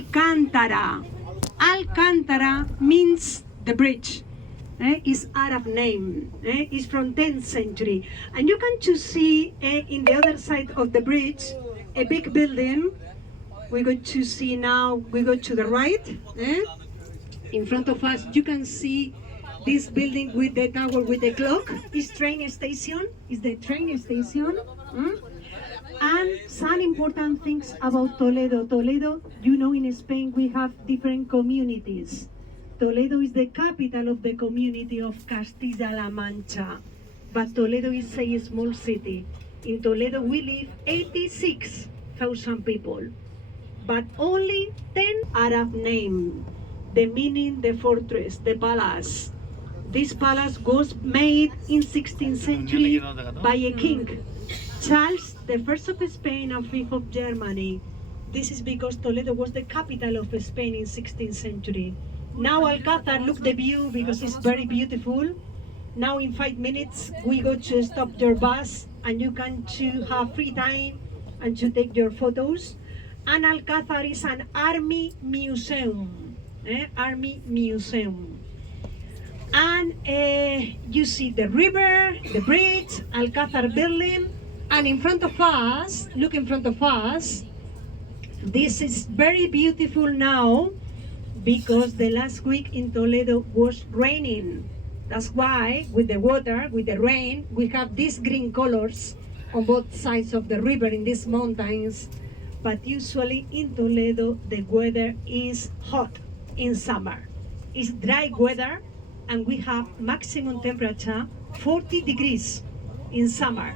Alcántara. Alcántara means the bridge. Is Arab name. Is from 10th century. And you can see in the other side of the bridge a big building. We're going to see now, we go to the right. In front of us, you can see this building with the tower with the clock. Is train station, is the train station. And some important things about Toledo. Toledo, you know, in Spain we have different communities. Toledo is the capital of the community of Castilla-La Mancha. But Toledo is a small city. In Toledo we live 86,000 people. But only 10 Arab name. The meaning, the fortress, the palace. This palace was made in 16th century by a king, Charles I of Spain and V of Germany. This is because Toledo was the capital of Spain in 16th century. Now Alcázar, look the view because it's very beautiful. Now in 5 minutes we go to stop your bus and you can to have free time and to take your photos. And Alcázar is an army museum. Army museum. And you see the river, the bridge, Alcázar building, and in front of us, look in front of us, this is very beautiful now because the last week in Toledo was raining. That's why with the water, with the rain, we have these green colors on both sides of the river in these mountains. But usually in Toledo, the weather is hot in summer. It's dry weather, and we have maximum temperature 40 degrees in summer.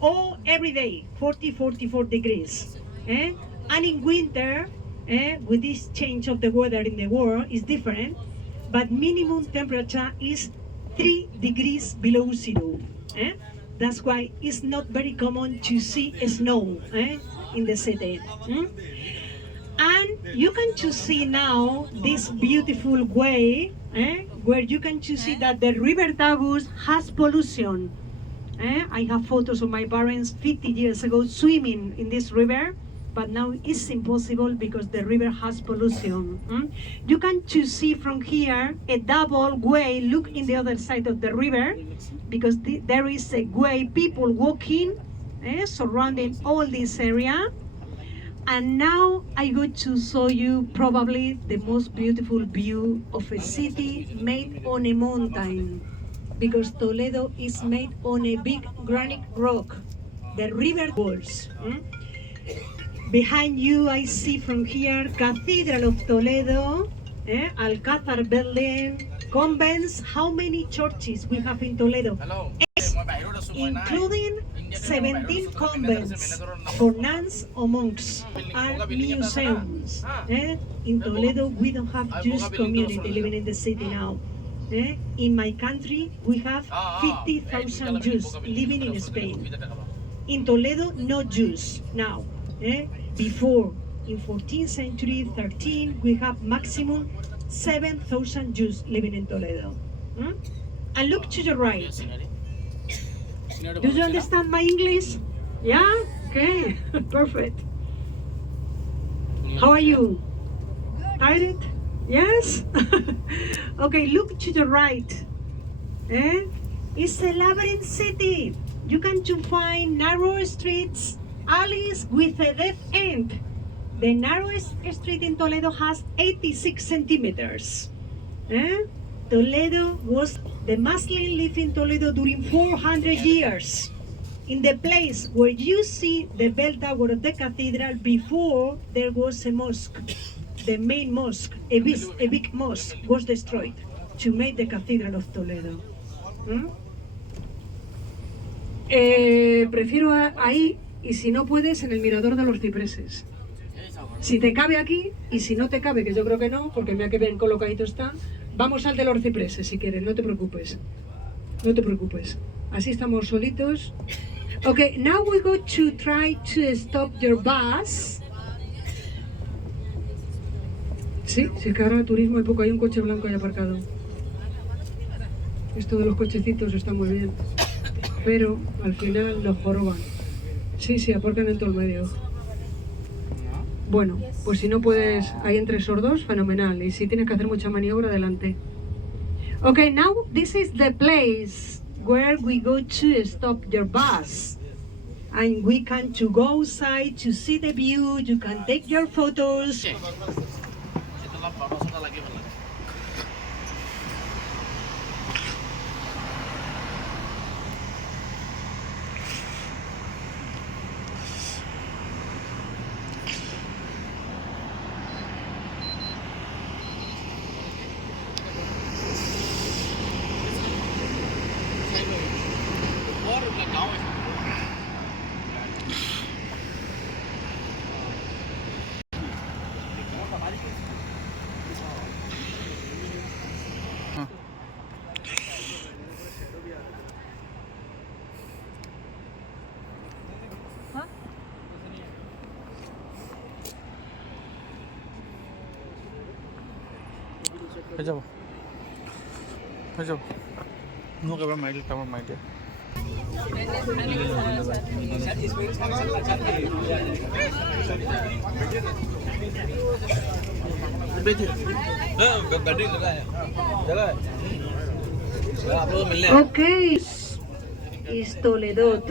Or every day, 40, 44 degrees. And in winter, with this change of the weather in the world, is different, but minimum temperature is 3 degrees below zero. That's why it's not very common to see snow in the city. And you can see now this beautiful way where you can see that the river Tagus has pollution. I have photos of my parents 50 years ago swimming in this river, but now it's impossible because the river has pollution. You can see from here a double way. Look in the other side of the river because there is a way people walking surrounding all this area. And now I'm going to show you probably the most beautiful view of a city made on a mountain, because Toledo is made on a big granite rock, the river walls. Behind you I see from here Cathedral of Toledo, Alcázar building, convents. How many churches we have in Toledo? Including 17 convents for nuns or monks, and museums. In Toledo we don't have Jewish community living in the city now. In my country we have 50,000 Jews living in Spain. In Toledo, no Jews now. Before, in 14th century, 13, we have maximum 7,000 Jews living in Toledo. And look to your right. Do you understand my English? Yeah? Okay, perfect. How are you? Tired? Yes? Okay, look to the right. It's a labyrinth city. You can find narrow streets, alleys with a dead end. The narrowest street in Toledo has 86 centimeters. Toledo was, the Muslims lived in Toledo during 400 years. In the place where you see the bell tower of the cathedral, before there was a mosque. The main mosque, a big mosque, was destroyed to make the Cathedral of Toledo. Prefiero ahí, y si no puedes, en el mirador de los cipreses. Si te cabe aquí, y si no te cabe, que yo creo que no, porque mira que bien colocadito está, vamos al de los cipreses si quieres, no te preocupes. No te preocupes. Así estamos solitos. Okay, now we go to try to stop your bus. Sí, si es que ahora turismo hay poco, hay un coche blanco ahí aparcado. Esto de los cochecitos está muy bien, pero al final los joroban. Sí, aparcan en todo el medio. Bueno, pues si no puedes ahí entre sordos, fenomenal. Y si tienes que hacer mucha maniobra, adelante. Okay, now this is the place where we go to stop your bus. And we can to go outside to see the view, you can take your photos. No cover my dear. Okay, is Toledot.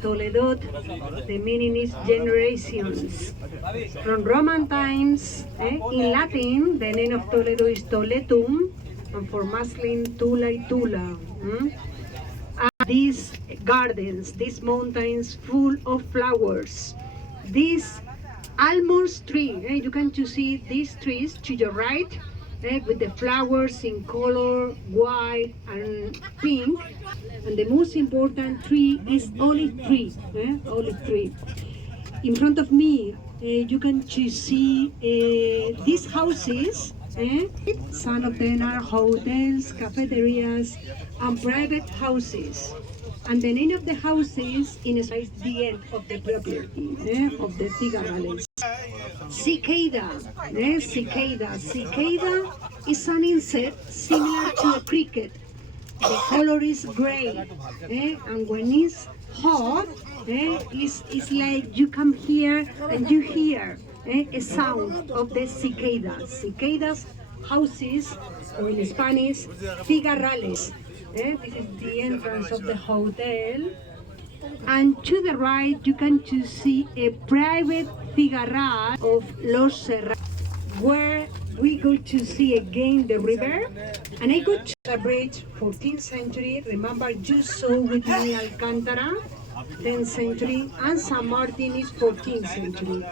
Toledot, the meaning is generations. From Roman times, in Latin, the name of Toledo is Toletum, and for Muslim, Tula Tula. These gardens, these mountains full of flowers, this almond tree, you can see these trees to your right, with the flowers in color white and pink, and the most important tree is olive tree, olive tree. In front of me, you can see these houses. Some of them are hotels, cafeterias, and private houses. And the name of the houses is the end of the property of the Cigarrales. Cicada, cicada. Cicada is an insect similar to a cricket. The color is gray, and when it's hot, it's like you come here and you hear a sound of the cicadas. Cicadas houses, or in Spanish, cigarrales. This is the entrance of the hotel. And to the right, you can see a private cigarral of Los Serranos, where we go to see again the river. And I go to the bridge, 14th century. Remember, you saw with me Alcántara, 10th century, and San Martin is 14th century.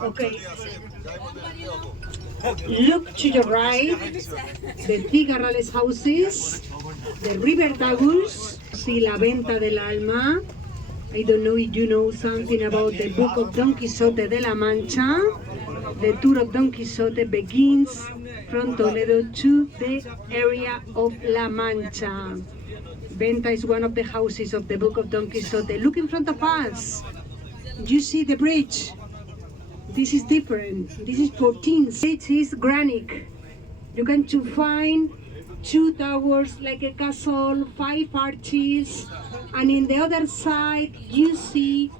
Okay. Look to your right, the Cigarrales houses, the river Tagus, see La Venta del Alma. I don't know if you know something about the book of Don Quixote de la Mancha. The tour of Don Quixote begins from Toledo to the area of La Mancha. Venta is one of the houses of the book of Don Quixote. Look in front of us. You see the bridge. This is different. This is 14th. It is granite. You can find 2 towers like a castle, 5 arches, and in the other side you see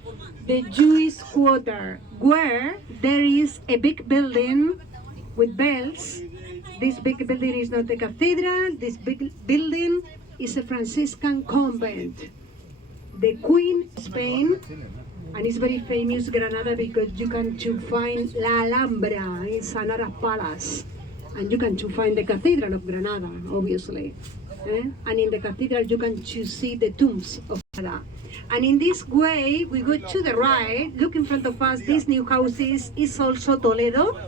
the Jewish quarter, where there is a big building with bells. This big building is not a cathedral. This big building is a Franciscan convent. The Queen of Spain, and it's very famous, Granada, because you can find La Alhambra in Sanara's palace, and you can find the Cathedral of Granada, obviously. And in the cathedral you can see the tombs of Granada. And in this way, we go to the right. Look in front of us, these new houses is also Toledo,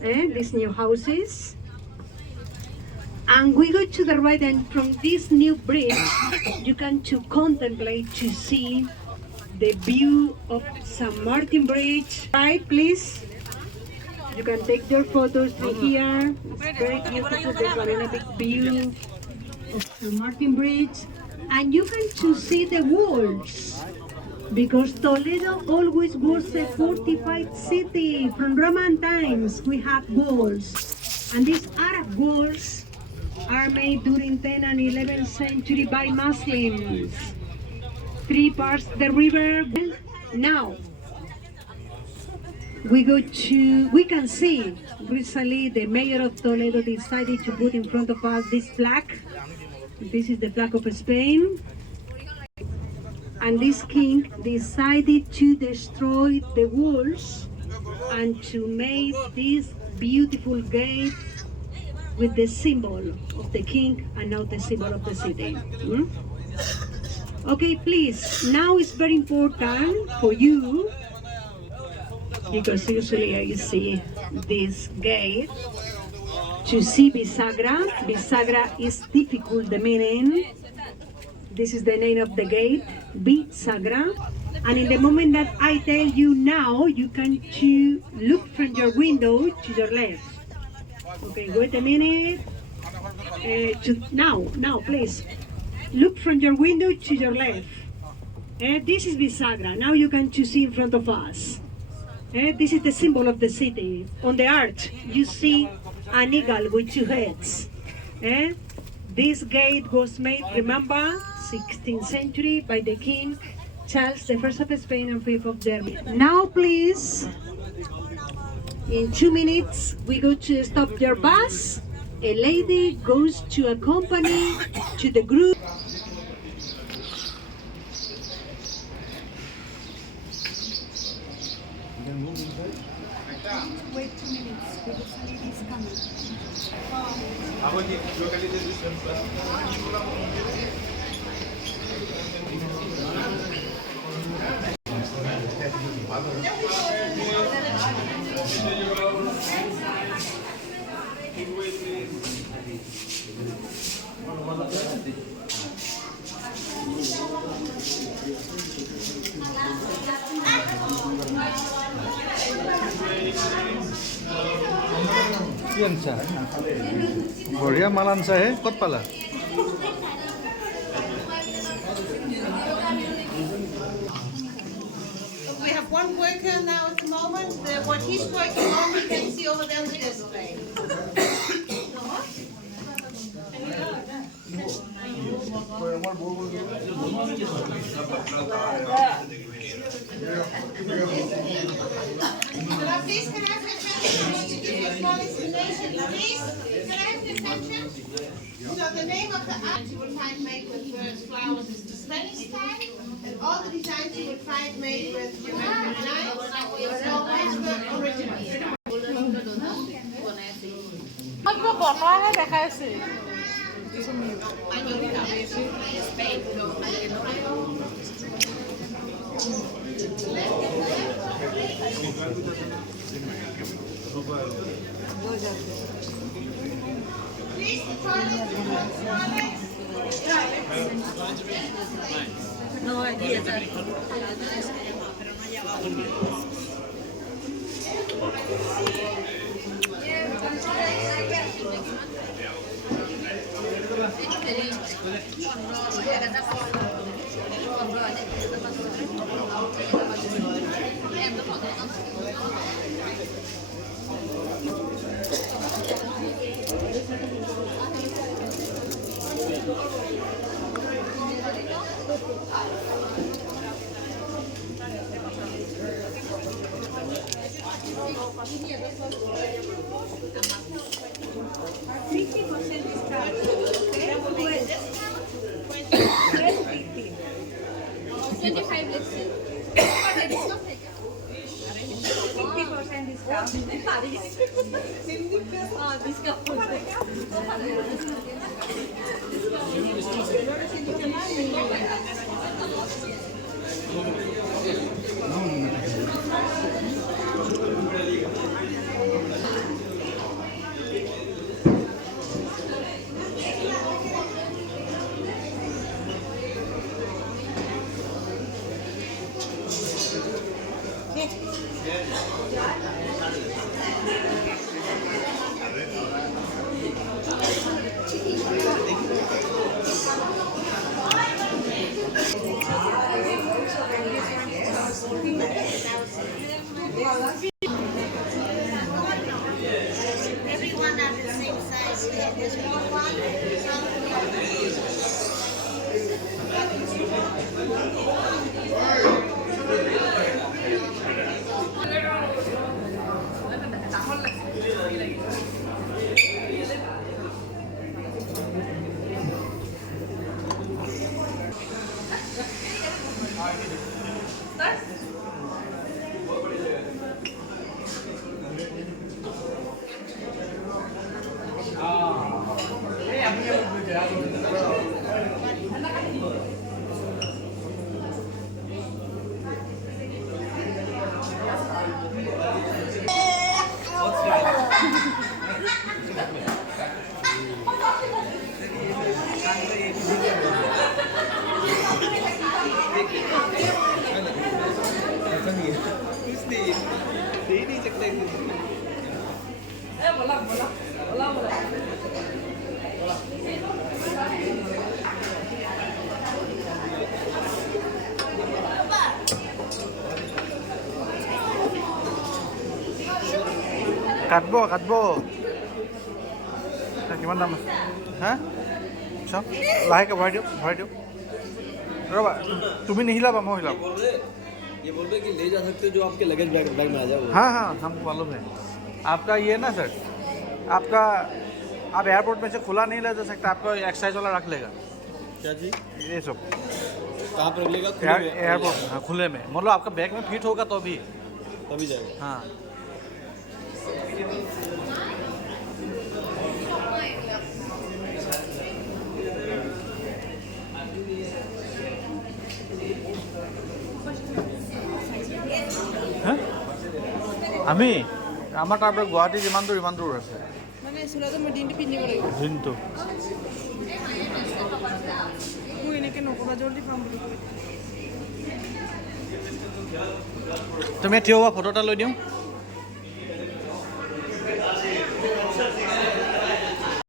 these new houses. And we go to the right, and from this new bridge, you can contemplate, to see the view of San Martin Bridge. Right, please. You can take your photos from here. It's very beautiful. There's a big view of San Martin Bridge. And you can see the walls, because Toledo always was a fortified city. From Roman times, we have walls. And these Arab walls are made during 10th and 11th century by Muslims. 3 parts the river. Now, we can see recently the mayor of Toledo decided to put in front of us this flag. This is the flag of Spain. And this king decided to destroy the walls and to make this beautiful gate with the symbol of the king and now the symbol of the city. Okay, please, now it's very important for you, because usually I see this gate, to see bisagra. Bisagra is difficult, the meaning. This is the name of the gate, bisagra. And in the moment that I tell you now, you can to look from your window to your left. Okay, wait a minute. Now, please. Look from your window to your left. This is bisagra. Now you can to see in front of us. This is the symbol of the city. On the arch, you see an eagle with two heads. This gate was made, remember, 16th century by the king Charles I of Spain and Philip of Germany. Now, please, in 2 minutes, we go to stop your bus. A lady goes to accompany to the group. Wait 2 minutes, because the lady is coming. কি আনছা বঢ়িয়া মাল আনছা হে ক'ত পালা We have one worker now at the moment. What he's working on, we can see over there on the display. Please, can I have your attention to give you a small explanation? Please, can I have your attention? So the name of the art you will find made with birds, flowers is the Spanish style, and all the designs you will find made with human lines is always the original. বনোৱাহে দেখাইছে Please, the toilets. No idea. Everyone are the same size. We have this small one. কাটব কাটব কিমান দাম আছে হা চাওক লাহেকৈ ভৰাই দিয়ক ৰ'বা তুমি নিহিলাবা মই হিলাম ये बोल रहे कि ले जा सकते हो जो आपके लगेज बैग में आ जाए वो। हाँ हाँ हमको मालूम है आपका ये ना सर आपका आप एयरपोर्ट में से खुला नहीं ले जा सकता आपको एक्सरसाइज वाला रख लेगा क्या जी ये सब कहाँ पर रख लेगा एयरपोर्ट हाँ खुले में मतलब आपका बैग में फिट होगा तो भी तभी जाएगा हाँ আমি আমাৰ তাৰ পৰা গুৱাহাটী যিমান দূৰ আছে মানে চোলাটো মই দিনটো পিন্ধিব লাগিব দিনটো মোক এনেকৈ নক'বা জলদি পাম বুলি তুমি থিয় হোৱা ফটো এটা লৈ দিওঁ